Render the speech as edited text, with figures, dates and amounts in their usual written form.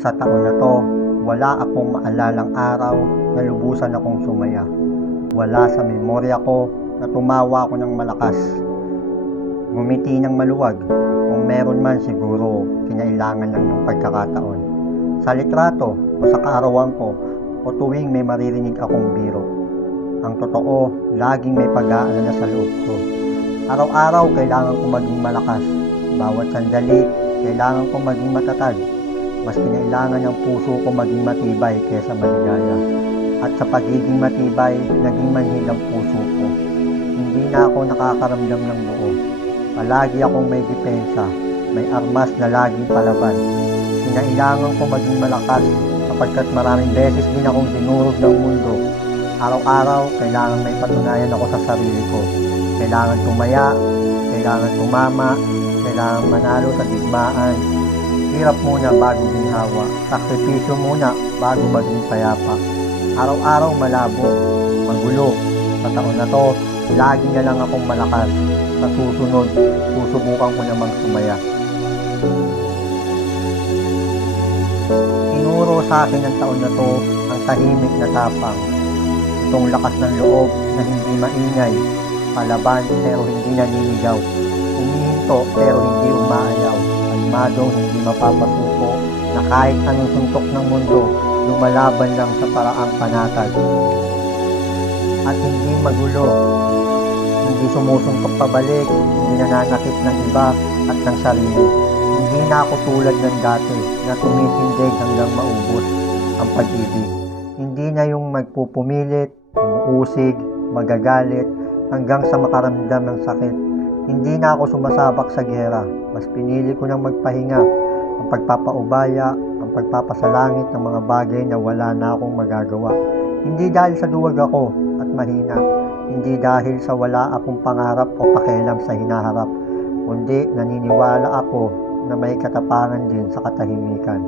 Sa taon na 'to, wala akong maalalang araw na lubusan akong sumaya. Wala sa memorya ko na tumawa ako ng malakas, ngumiti ng maluwag. Kung meron man, siguro kinailangan lang ng pagkakataon. Sa litrato o sa kaarawan ko o tuwing may maririnig akong biro. Ang totoo, laging may pag-aalala sa loob ko. Araw-araw kailangan ko maging malakas. Bawat sandali, kailangan ko maging matatag. Mas kinailangan ng puso ko maging matibay kaysa maligaya. At sa pagiging matibay, naging manhid ang puso ko. Hindi na ako nakakaramdam ng buo. Palagi akong may depensa, may armas na laging palaban. Kinailangan ko maging malakas sapagkat maraming beses din akong dinurog ng mundo. Araw-araw, kailangan may patunayan ako sa sarili ko. Kailangan tumaya, kailangan tumama, kailangan manalo sa digmaan. Hirap muna bago ginhawa, sakripisyo muna bago maging payapa. Araw-araw malabo, magulo. Sa taon na to, lagi na lang akong malakas. Sa susunod, susubukan ko namang sumaya. Tinuro sa akin ng taon na to ang tahimik na tapang. Itong lakas ng loob na hindi maingay, palaban pero hindi naninigaw, humihinto pero hindi umaayaw, kalmadong hindi mapapasuko, na kahit anong suntok ng mundo, lumalaban lang sa paraang panatag. At hindi magulo, hindi sumusuntok pabalik, hindi nananakit ng iba at ng sarili. Hindi na ako tulad ng dati na tumitindig hanggang maubos ang pag-ibig. Hindi na yung magpupumilit, umuusig, magagalit, hanggang sa makaramdam ng sakit. Hindi na ako sumasabak sa giyera. Mas pinili ko nang magpahinga, ang pagpapaubaya, ang pagpapasalangit ng mga bagay na wala na akong magagawa. Hindi dahil sa duwag ako at mahina. Hindi dahil sa wala akong pangarap o pakialam sa hinaharap. Kundi naniniwala ako na may katapangan din sa katahimikan.